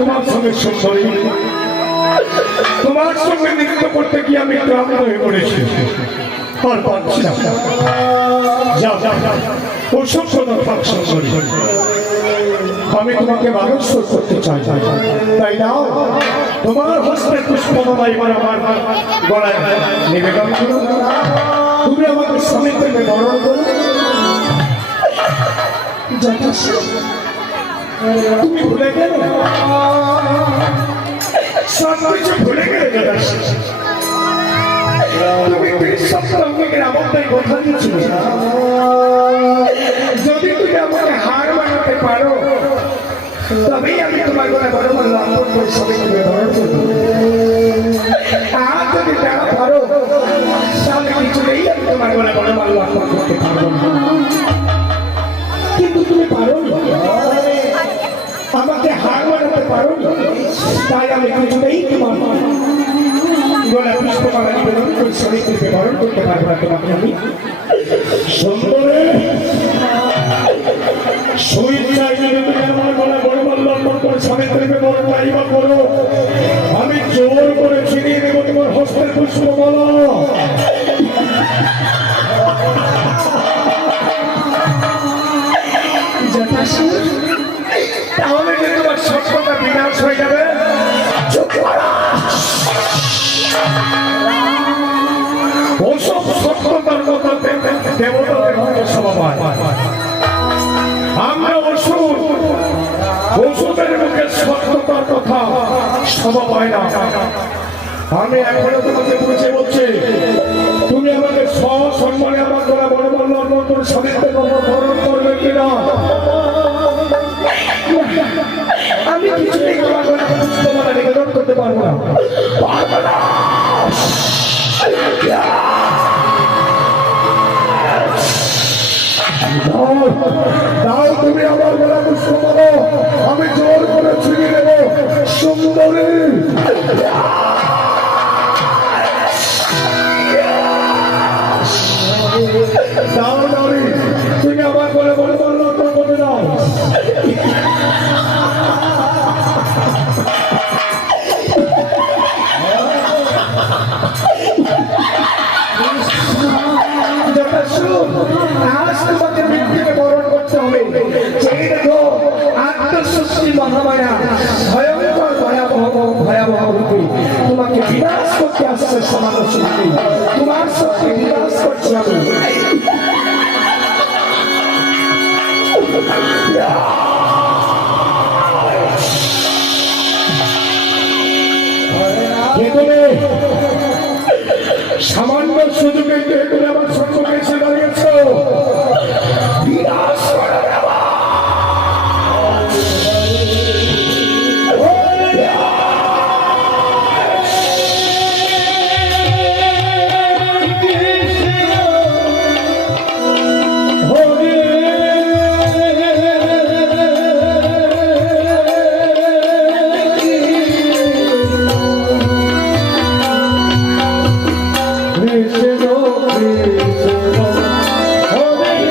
তোমার সঙ্গে সুন্দরী তোমার সঙ্গে নৃত্য করতে গিয়ে আমি ক্লান্ত হয়ে পড়েছি আর পারছি না। ওসব ফাংশন করি আমি তোমাকে মানুষ করতে চাই, তাই নাও তোমার হস্তে পুষ্পমালা এবার আমার গলায় নিবেদন করো। তুমি আমাকে স্বামী থেকে বরণ করো। তুমি ভুলে গেলে সব কিছু ভুলে গেলে তুমি আমাদের কথা দিচ্ছিল যদি তুমি আমাকে হার বানাতে পারো তবেই আমি তোমার কথা বড় বড় লম্বন করে সবাইকে ব্যবহার করবো। আর যদি তারা পারো তাহলে কিছুতেই আমি তোমার গলা বড় বড় লম্বন করতে পারবো না। কিন্তু তুমি পারো আমাকে হার বানাতে পারো, তাই আমি কিছুতেই তোমার গলা পুষ্পমালা নিবেদন করে সবাইকে ব্যবহার করতে পারবো না। তোমাকে আমি সুন্দরে আমি জোর করে ছিনিয়ে দেবো তোমার হস্তের পুষ্পমালা। তাহলে যে তোমার সত্যতা বিনাশ হয়ে যাবে। ওসব সত্যতার কথা দেবতাদের স্বভাব হয়। আমরা ওষুধের মুখে সত্যতার কথা স্বভাব হয় না। আমি এখনো তোমাকে বুঝে বলছি তুমি আমাকে সসম্মানে আমার করা বড় বড় নতুন সমিতিতে গ্রহণ করবে কিনা। আমি কিছুতেই তোমার পুষ্পমালা নিবেদন করতে পারবো না। তাও তুমি আমার গলা পুষ্পমালা আমি জোর করে ছিনিয়ে নেব। সুন্দরী দাও নারী তুমি আমার গলা বলে বলল করতে দাও। আজ তোমাকে মৃত্যুকে বরণ করতে হবে। সেই দেখো আত্মশক্তি মহামায়া ভয়ঙ্কর ভয়াবহ রূপে তোমাকে বিনাশ করতে আসছে। সমাজ শক্তি তোমার শক্তি বিনাশ করছে আমি। সামান্য সুযোগে তুমি আমার সম্পর্কে এসে দাঁড়িয়েছ। বিনাশ করে দেওয়া Krishna, Krishna, Hare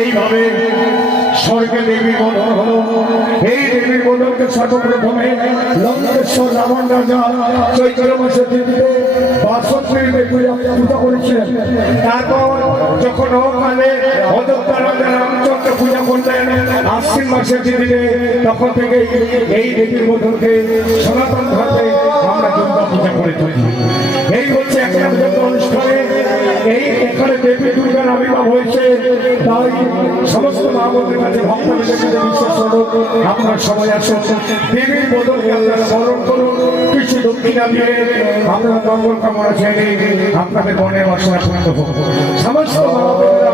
এইভাবে স্বর্গে দেবীর বদল হলো। এই দেবীর বদলকে সর্বপ্রথমে লঙ্কেশ্বর রাবণ রাজা চৈত্র মাসের তিথিতে 62 পূজা করেছিলেন। তারপর যখন অকালে অযোধ্যা রাজা রামচন্দ্র পূজা করলেন আশ্বিন মাসের তিথিতে, তখন থেকে এই দেবীর বদলকে সনাতন ধর্মে আমরা দুর্গা পূজা করে থাকি। এই হচ্ছে একটা অনুষ্ঠানে এই এখানে দেবী দুর্গার আবির্ভাব হয়েছে। তাই সমস্ত মা বোনদের কাছে ভক্তদের কাছে বিশেষ অনুরোধ, আপনার সময় আসুন, দেবীর বদলকে আপনারা স্মরণ করুন, কিছু দক্ষিণা দিয়ে আপনারা মঙ্গল কামনা চাইলে আপনাদের মনের বাসনা পূর্ণ হোক। সমস্ত মা বোনেরা